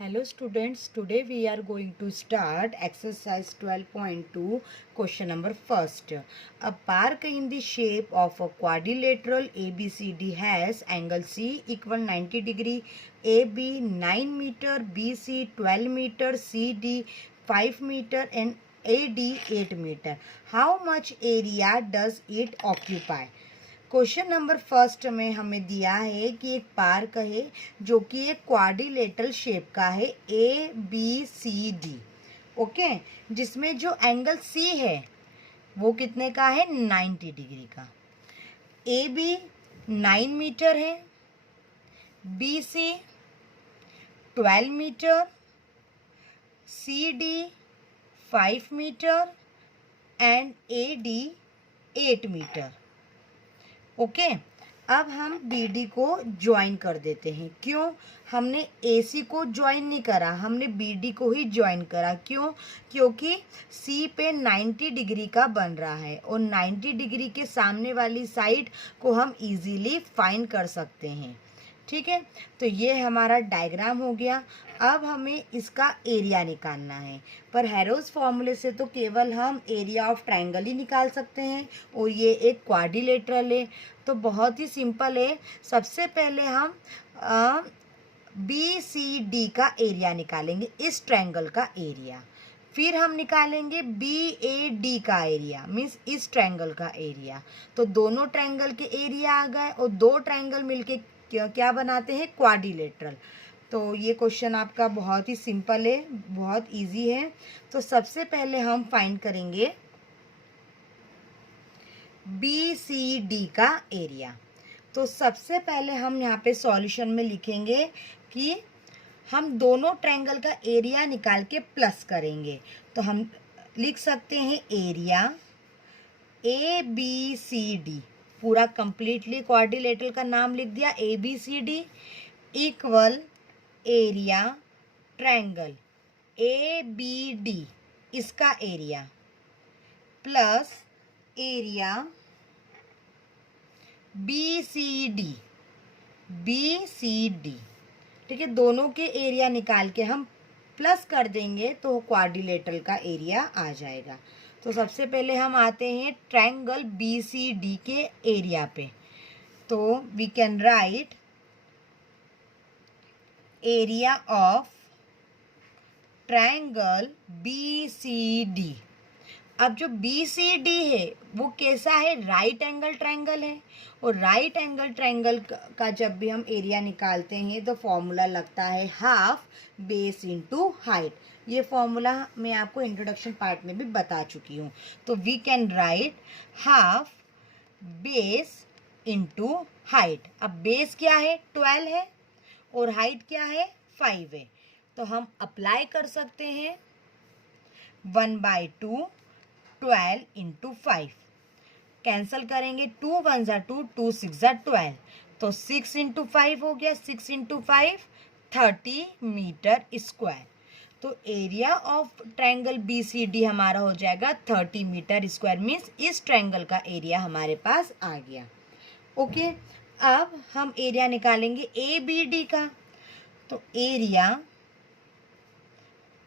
Hello students, today we are going to start exercise 12.2 question number first. A park in the shape of a quadrilateral ABCD has angle C equal 90 degree, AB 9 meter, BC 12 meter, CD 5 meter and AD 8 meter. How much area does it occupy? Question number first में हमें दिया है कि एक park है जो कि एक क्वाड्रिलेटरल शेप का है ABCD। ओके, जिसमें जो एंगल सी है वो कितने का है 90 डिग्री का। AB 9 मीटर है, BC 12 metre, CD 5 metre and AD 8 metre. Okay, अब हम BD को ज्वाइन कर देते हैं। क्यों? हमने AC को ज्वाइन नहीं करा, हमने BD को ही ज्वाइन करा। क्यों? क्योंकि C पे 90 डिग्री का बन रहा है और 90 डिग्री के सामने वाली साइड को हम इजीली फाइंड कर सकते हैं। ठीक है, तो ये हमारा डायग्राम हो गया। अब हमें इसका एरिया निकालना है, पर हैरोज फॉर्मूले से तो केवल हम एरिया ऑफ ट्रायंगल ही निकाल सकते हैं और ये एक क्वाड्रिलेटरल है, तो बहुत ही सिंपल है। सबसे पहले हम BCD का एरिया निकालेंगे, इस ट्रायंगल का एरिया। फिर हम निकालेंगे BAD का एरिया, मीन्स इस ट्रायंगल का एरिया। तो दोनों ट्रायंगल के एरिया आ गए और दो ट्रायंगल मिलके क्या बनाते हैं? क्वाड्रिलेटरल। तो ये क्वेश्चन आपका बहुत ही सिंपल है, बहुत इजी है। तो सबसे पहले हम फाइंड करेंगे BCD का एरिया। तो सबसे पहले हम यहाँ पे सॉल्यूशन में लिखेंगे कि हम दोनों ट्रायंगल का एरिया निकाल के प्लस करेंगे। तो हम लिख सकते हैं एरिया ABCD, पूरा कंप्लीटली क्वाड्रिलेटरल का नाम लिख दिया ABCD, equal area triangle ABD इसका एरिया प्लस एरिया BCD। ठीक है, दोनों के एरिया निकाल के हम प्लस कर देंगे तो क्वाड्रिलेटरल का एरिया आ जाएगा। तो सबसे पहले हम आते हैं ट्रायंगल BCD के एरिया पे। तो we can write area of triangle BCD। अब जो BCD है वो कैसा है? राइट एंगल ट्रायंगल है, और राइट एंगल ट्रायंगल का जब भी हम एरिया निकालते हैं तो फॉर्मूला लगता है हाफ बेस इनटू हाइट। ये फॉर्मूला मैं आपको इंट्रोडक्शन पार्ट में भी बता चुकी हूँ। तो we can write half base into height. अब बेस क्या है? 12 है और हाइट क्या है? 5 है। तो हम अप्लाई कर सकते हैं 1/2 12 इंटू 5, कैंसल करेंगे 2 1 ज़ा 2, 2 6 ज़ा 12, तो 6 इंटू 5 हो गया, 6 इंटू 5 30 मीटर स्क्वायर। तो एरिया ऑफ ट्रायंगल BCD हमारा हो जाएगा 30 मीटर स्क्वायर, मीन्स इस ट्रायंगल का एरिया हमारे पास आ गया। ओके, अब हम एरिया निकालेंगे ABD का। तो एरिया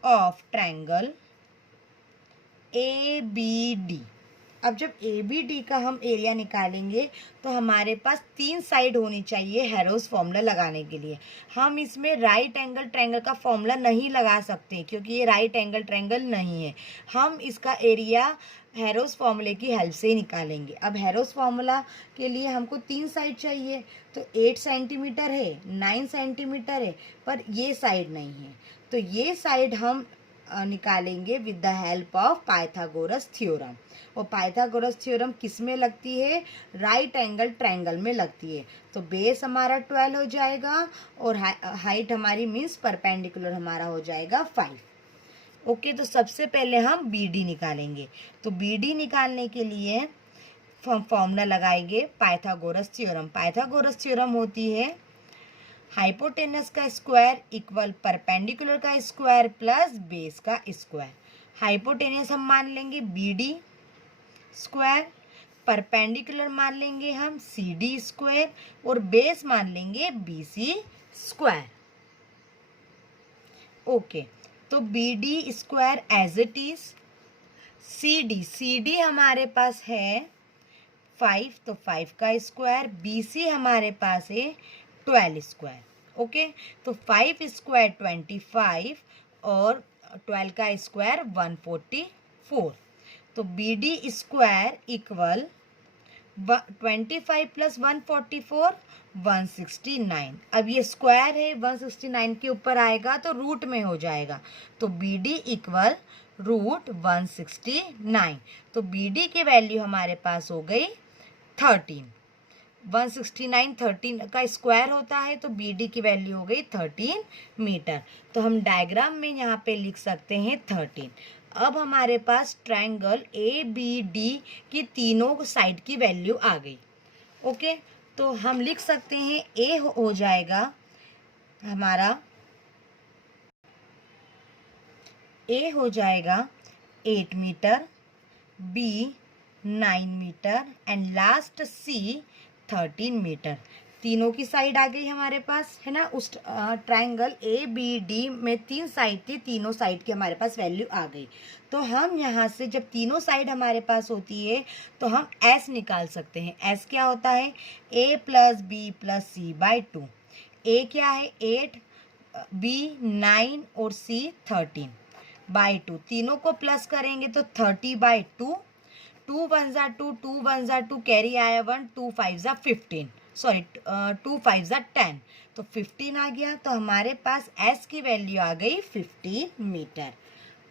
ऑफ ट्रायंगल ABD। अब जब ABD का हम एरिया निकालेंगे तो हमारे पास 3 साइड होनी चाहिए हैरोज फॉर्मूला लगाने के लिए। हम इसमें राइट एंगल ट्रायंगल का फॉर्मूला नहीं लगा सकते क्योंकि ये राइट एंगल ट्रायंगल नहीं है। हम इसका एरिया हैरोज फॉर्मूले की हेल्प से ही निकालेंगे। अब हैरोज फॉर्मूला के लिए हमको 3 साइड चाहिए, तो 8 सेंटीमीटर है, 9 सेंटीमीटर है, पर ये साइड नहीं है। तो ये साइड हम निकालेंगे with the help of Pythagoras theorem. और पाइथागोरस थ्योरम किस में लगती है? राइट एंगल ट्रायंगल में लगती है। तो बेस हमारा 12 हो जाएगा और हाइट हमारी मीन्स परपेंडिकुलर हमारा हो जाएगा 5। ओके, तो सबसे पहले हम BD निकालेंगे। तो BD निकालने के लिए फॉर्मूला लगाएंगे पाइथागोरस थ्योरम। पाइथागोरस थ्योरम होती है हाइपोटेनस का स्क्वायर इक्वल परपेंडिकुलर का स्क्वायर प्लस बेस का स्क्वायर। हाइपोटेनस हम मान लेंगे BD स्क्वायर, परपेंडिकुलर मान लेंगे हम CD स्क्वायर और बेस मान लेंगे BC स्क्वायर। ओके, तो B D square as it is, C D हमारे पास है 5, तो 5 का स्क्वायर, बी सी हमारे पास है 12 स्क्वायर। ओके, तो 5 स्क्वायर 25 और 12 का स्क्वायर 144। तो B D square equal 25 plus 144 169। अब ये स्क्वायर है, 169 के ऊपर आएगा तो रूट में हो जाएगा, तो बी डी इक्वल रूट 169। तो बी डी की वैल्यू हमारे पास हो गई 13। 169 13 का स्क्वायर होता है, तो बी डी की वैल्यू हो गई 13 मीटर। तो हम डायग्राम में यहाँ पे लिख सकते हैं 13। अब हमारे पास ट्रायंगल ए बी डी की तीनों साइड की वैल्यू आ गई। ओके, तो हम लिख सकते हैं ए हो जाएगा हमारा, ए हो जाएगा 8 metre, B 9 metre and last C 13 metre. तीनों की साइड आ गई हमारे पास, है ना। उस ट्रायंगल ए बी डी में 3 साइड थी, तीनों साइड की हमारे पास वैल्यू आ गई। तो हम यहाँ से जब तीनों साइड हमारे पास होती है तो हम एस निकाल सकते हैं। एस क्या होता है, A plus B plus C by 2। A क्या है 8, बी 9 और सी 13 बाई 2। तीनों को प्लस करेंगे तो 30 बाई 2, 2 1 ज़ा 2, 2 1 ज़ा 2, कैरी आया 1, 2 5 ज़ा 15, सॉरी 2 5 ज़ा 10, तो 15 आ गया। तो हमारे पास एस की वैल्यू आ गई 15 मीटर।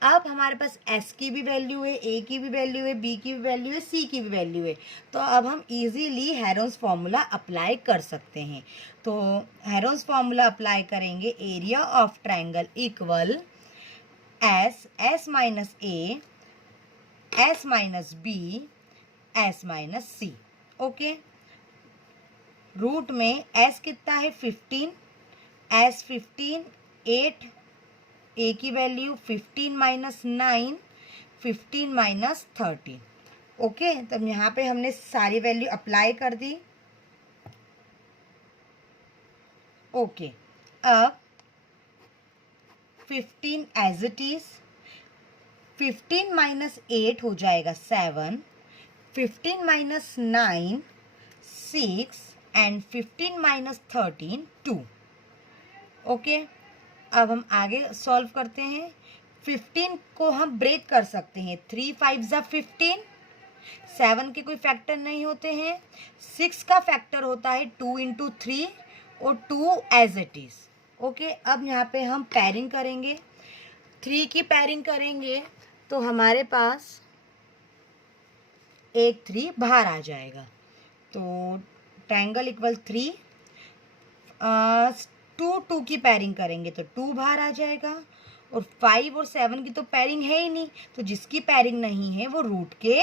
अब हमारे पास एस की भी वैल्यू है, ए की भी वैल्यू है, बी की भी वैल्यू है, सी की भी वैल्यू है। तो अब हम इजीली हेरोन्स फार्मूला अप्लाई कर सकते हैं। तो हेरोन्स फार्मूला अप्लाई करेंगे, area of triangle equal S minus A, S minus B, S minus C. Okay, root में एस कितना है 15, एस 15, 8, ए की वैल्यू 15 माइनस 9, 15 माइनस 13। ओके, तब यहाँ पे हमने सारी वैल्यू अप्लाई कर दी। ओके, अब 15 एज इट इज, 15 माइनस 8 हो जाएगा 7, 15 माइनस 9 6 एंड 15 माइनस 13 2। ओके, अब हम आगे सॉल्व करते हैं। 15 को हम ब्रेक कर सकते हैं, 3 5 ज़ा 15, 7 के कोई फैक्टर नहीं होते हैं, 6 का फैक्टर होता है 2 इंटू 3 और 2 एज इट इज। ओके, अब यहाँ पे हम पैरिंग करेंगे, 3 की पैरिंग करेंगे तो हमारे पास एक 3 बाहर आ जाएगा। तो ट्रायंगल इक्वल 3, 2 की पैरिंग करेंगे तो 2 बाहर आ जाएगा, और 5 और 7 की तो पैरिंग है ही नहीं, तो जिसकी पैरिंग नहीं है वो रूट के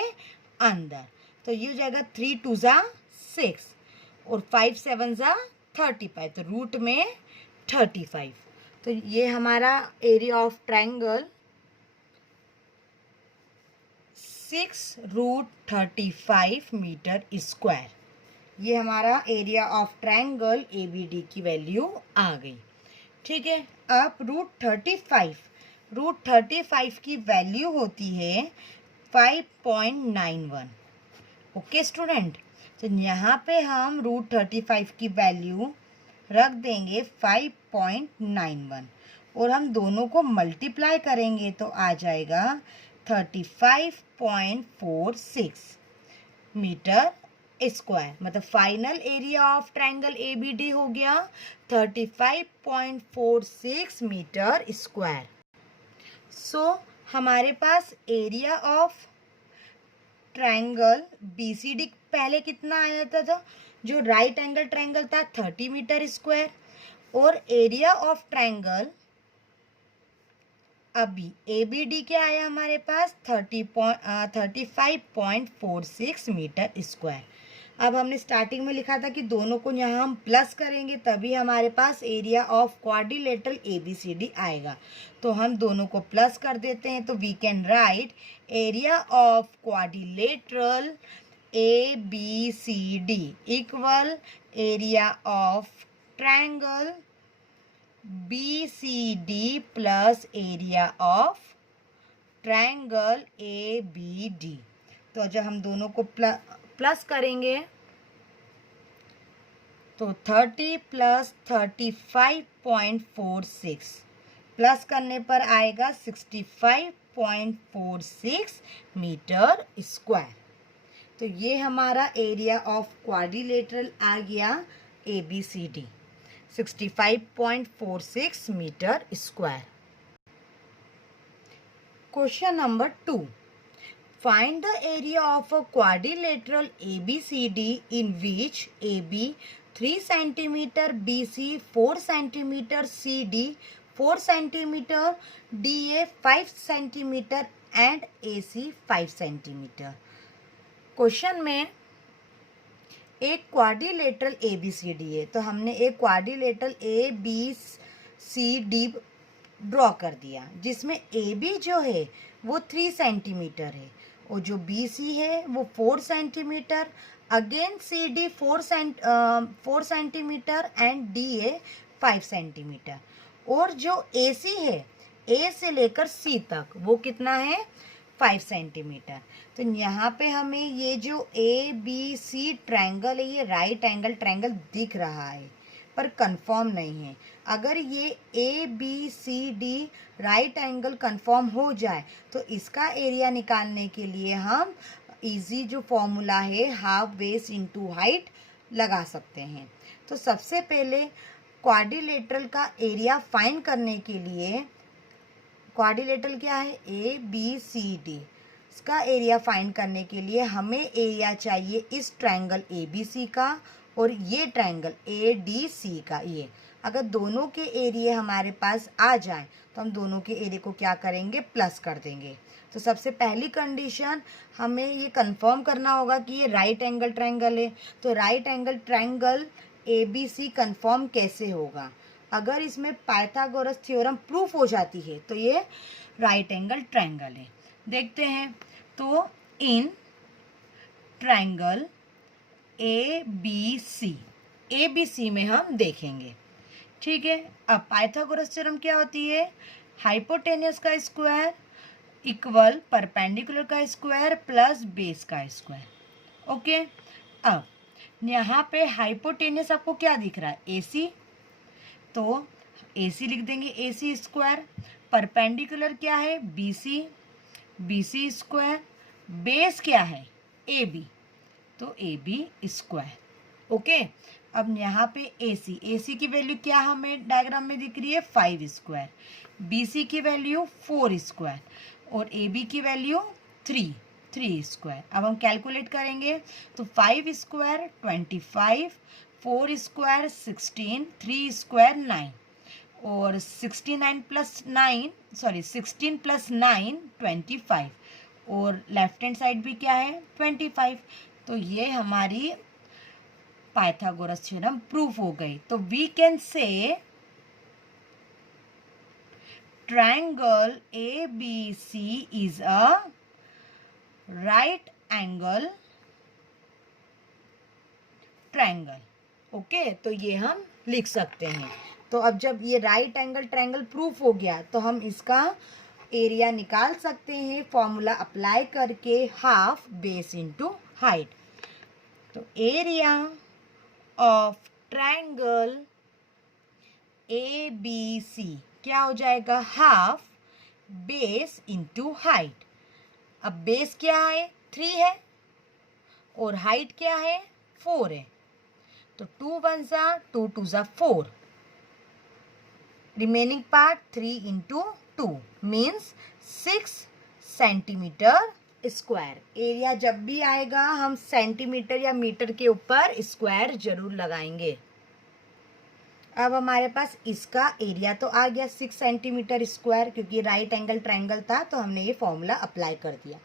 अंदर। तो ये हो जाएगा 3 2 ज़ा 6 और 5 7 ज़ा 35, तो रूट में 35। तो ये हमारा area of triangle 6 root 35 metre square. ये हमारा area of triangle A B D की वैल्यू आ गई। ठीक है, अब रूट 35 की वैल्यू होती है 5.91। ओके स्टूडेंट, तो यहाँ पे हम रूट 35 की वैल्यू रख देंगे 5.91 और हम दोनों को मल्टीप्लाई करेंगे तो आ जाएगा 35.46 मीटर स्क्वायर। मतलब final area of triangle A B D हो गया 35.46 मीटर स्क्वायर। सो हमारे पास area of triangle B C D पहले कितना आया था, जो राइट एंगल ट्रायंगल था 30 मीटर स्क्वायर, और एरिया ऑफ ट्रायंगल अभी ए बी डी क्या आया हमारे पास 35.46 मीटर स्क्वायर। अब हमने स्टार्टिंग में लिखा था कि दोनों को यहाँ हम प्लस करेंगे तभी हमारे पास area of quadrilateral A B C D आएगा। तो हम दोनों को प्लस कर देते हैं, तो we can write area of quadrilateral A B C D equal area of triangle BCD plus area of triangle ABD। तो जब हम दोनों को प्लस करेंगे तो 30 प्लस 35.46 प्लस करने पर आएगा 65.46 मीटर स्क्वायर। तो ये हमारा एरिया ऑफ क्वाड्रिलेटरल आ गया ABCD 65.46 metre square. Question number 2, find the area of a quadrilateral ABCD in which AB 3 cm, BC 4 cm, CD 4 cm, DA 5 cm and AC 5 cm। Question में एक quadrilateral ABCD है, तो हमने एक quadrilateral ABCD draw कर दिया, जिसमें AB जो है वो 3 सेंटीमीटर है और जो BC है वो 4 centimetre, again CD 4 centimetre and DA 5 centimetre, और जो AC है A से लेकर C तक वो कितना है 5 सेंटीमीटर। तो यहाँ पे हमें ये जो ABC ट्रायंगल है ये राइट एंगल ट्रायंगल दिख रहा है पर कंफर्म नहीं है। अगर ये ABCD राइट एंगल कंफर्म हो जाए तो इसका एरिया निकालने के लिए हम इजी जो फॉर्मूला है हाफ बेस इनटू हाइट लगा सकते हैं। तो सबसे पहले क्वाड्रिलेटरल का एरिया फाइंड करने के लिए, क्वाड्रिलेटरल क्या है ABCD, इसका एरिया फाइंड करने के लिए हमें एरिया चाहिए इस ट्रायंगल ABC का और ये ट्रायंगल ADC का। ये अगर दोनों के एरिया हमारे पास आ जाए तो हम दोनों के एरिया को क्या करेंगे प्लस कर देंगे। तो सबसे पहली कंडीशन हमें ये कंफर्म करना होगा कि ये राइट एंगल ट्रायंगल है। तो right angle triangle ABC confirm कैसे होगा? अगर इसमें पाइथागोरस थ्योरम प्रूफ हो जाती है तो ये राइट एंगल ट्रायंगल है। देखते हैं, तो इन ट्रायंगल ABC में हम देखेंगे, ठीक है। अब पाइथागोरस थ्योरम क्या होती है? हाइपोटेन्यूस का स्क्वायर इक्वल परपेंडिकुलर का स्क्वायर प्लस बेस का स्क्वायर। ओके, अब यहाँ पे हाइपोटेन्यूस आपको क्या दिख रहा है? AC, तो AC लिख देंगे AC स्क्वायर। परपेंडिकुलर क्या है? BC square. बेस क्या है? AB, तो AB स्क्वायर। ओके, अब यहाँ पे AC की वैल्यू क्या हमें डायग्राम में दिख रही है? 5 स्क्वायर। BC की वैल्यू 4 स्क्वायर और AB की वैल्यू 3 स्क्वायर। अब हम कैलकुलेट करेंगे तो 5 स्क्वायर 25, 4 स्क्वायर 16, 3 स्क्वायर 9 और 16 प्लस 9 25 और लेफ्ट हैंड साइड भी क्या है? 25। तो ये हमारी पाइथागोरस थ्योरम प्रूफ हो गई। तो we can say triangle ABC is a right angle triangle. Okay, तो ये हम लिख सकते हैं। तो अब जब ये राइट एंगल ट्रायंगल प्रूफ हो गया तो हम इसका एरिया निकाल सकते हैं फॉर्मूला अप्लाई करके हाफ बेस इनटू हाइट। तो एरिया ऑफ ट्रायंगल ABC क्या हो जाएगा? Half base into height. अब बेस क्या है? 3 है और हाइट क्या है? 4 है। तो 2 1 2 2 4, remaining part 3 into 2 means 6 centimetre square. Area जब भी आएगा हम सेंटीमीटर या मीटर के ऊपर स्क्वायर जरूर लगाएंगे। अब हमारे पास इसका एरिया तो आ गया 6 सेंटीमीटर स्क्वायर, क्योंकि राइट एंगल ट्रायंगल था तो हमने ये फॉर्मूला अप्लाई कर दिया।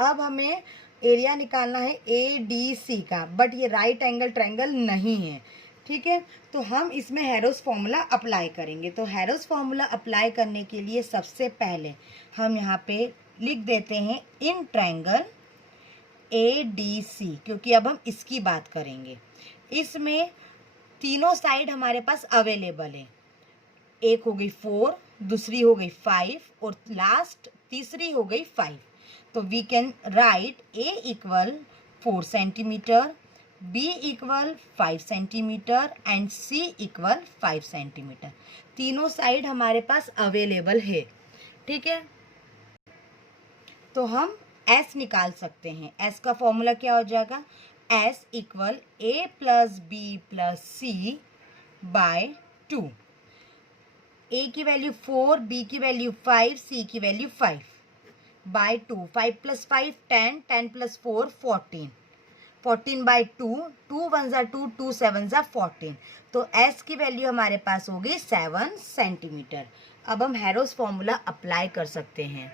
अब हमें एरिया निकालना है ADC का, बट ये राइट एंगल ट्रायंगल नहीं है, ठीक है। तो हम इसमें हैरोस फॉर्मूला अप्लाई करेंगे। तो हैरोस फॉर्मूला अप्लाई करने के लिए सबसे पहले हम यहाँ पे लिख देते हैं इन ट्रायंगल ADC, क्योंकि अब हम इसकी बात करेंगे। इसमें तीनों साइड हमारे पास अवेलेबल है, एक हो गई 4, दूसरी हो गई 5 और लास्ट तीसरी हो गई 5। तो we can write A equal 4 centimetre, B equal 5 centimetre and C equal 5 centimetre. तीनों साइड हमारे पास अवेलेबल है, ठीक है। तो हम S निकाल सकते हैं। S का फॉर्मूला क्या हो जाएगा? S equal A plus B plus C by 2। A की वैल्यू 4, B की वैल्यू 5, C की value 5 by 2। 5 plus 5 10, 10 plus 4 14, 14 by 2, 2 1 ज़ा 2, 2 7 ज़ा 14। तो S की वैल्यू हमारे पास होगी 7 सेंटीमीटर। अब हम हैरोस फॉर्मूला अप्लाई कर सकते हैं।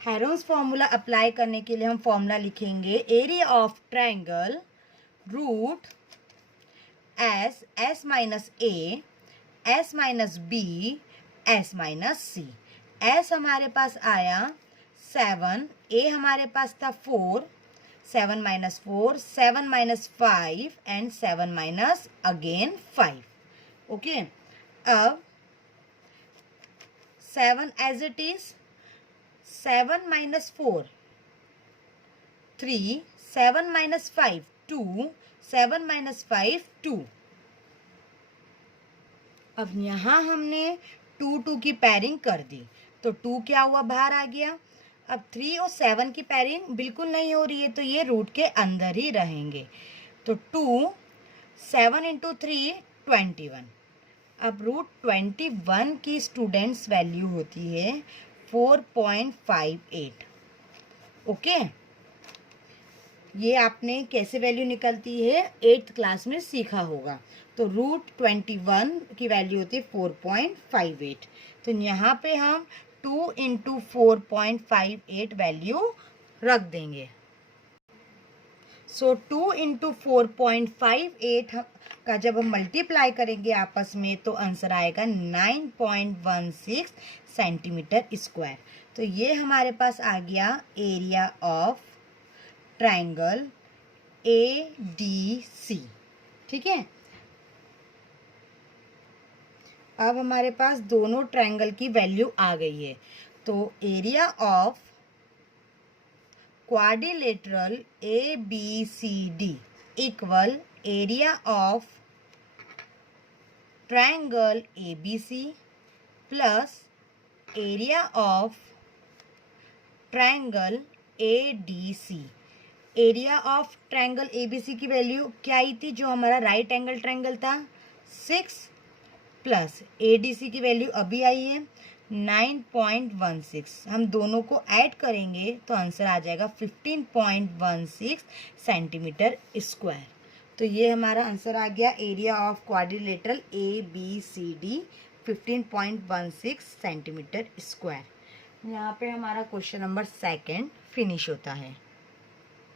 हैरोस फॉर्मूला अप्लाई करने के लिए हम फॉर्मूला लिखेंगे area of triangle root S, S minus A, S minus B, S minus C. S हमारे पास आया 7, ए हमारे पास था 4, 7 minus 4, 7 minus 5 and 7 minus again 5। Okay, अब 7 as it is, 7 minus 4 3, 7 minus 5 2, 7 minus 5 2। अब यहाँ हमने 2 2 की पैरिंग कर दी, तो 2 क्या हुआ? बाहर आ गया। अब 3 और 7 की पैरिंग बिल्कुल नहीं हो रही है, तो ये रूट के अंदर ही रहेंगे। तो 2 7 इंटू 3 21। अब रूट 21 की स्टूडेंट्स वैल्यू होती है 4.58। ओके, ये आपने कैसे वैल्यू निकलती है 8th क्लास में सीखा होगा। तो रूट 21 की वैल्यू होती है 4.58। तो यहाँ पे हम 2 इंटू 4.58 वैल्यू रख देंगे। सो 2 इंटू 4.58 का जब हम मल्टीप्लाई करेंगे आपस में तो आंसर आएगा 9.16 सेंटीमीटर स्क्वायर। तो ये हमारे पास आ गया एरिया ऑफ ट्रायंगल ADC, ठीक है। अब हमारे पास दोनों ट्रायंगल की वैल्यू आ गई है। तो area of quadrilateral ABCD equal area of triangle ABC plus area of triangle ADC। Area of triangle ABC की वैल्यू क्या आई थी? जो हमारा राइट एंगल ट्रायंगल था 6 प्लस ADC की वैल्यू अभी आई है 9.16। हम दोनों को ऐड करेंगे तो आंसर आ जाएगा 15.16 सेंटीमीटर स्क्वायर। तो ये हमारा आंसर आ गया area of quadrilateral ABCD 15.16 centimetre square. यहाँ पे हमारा क्वेश्चन नंबर 2 फिनिश होता है।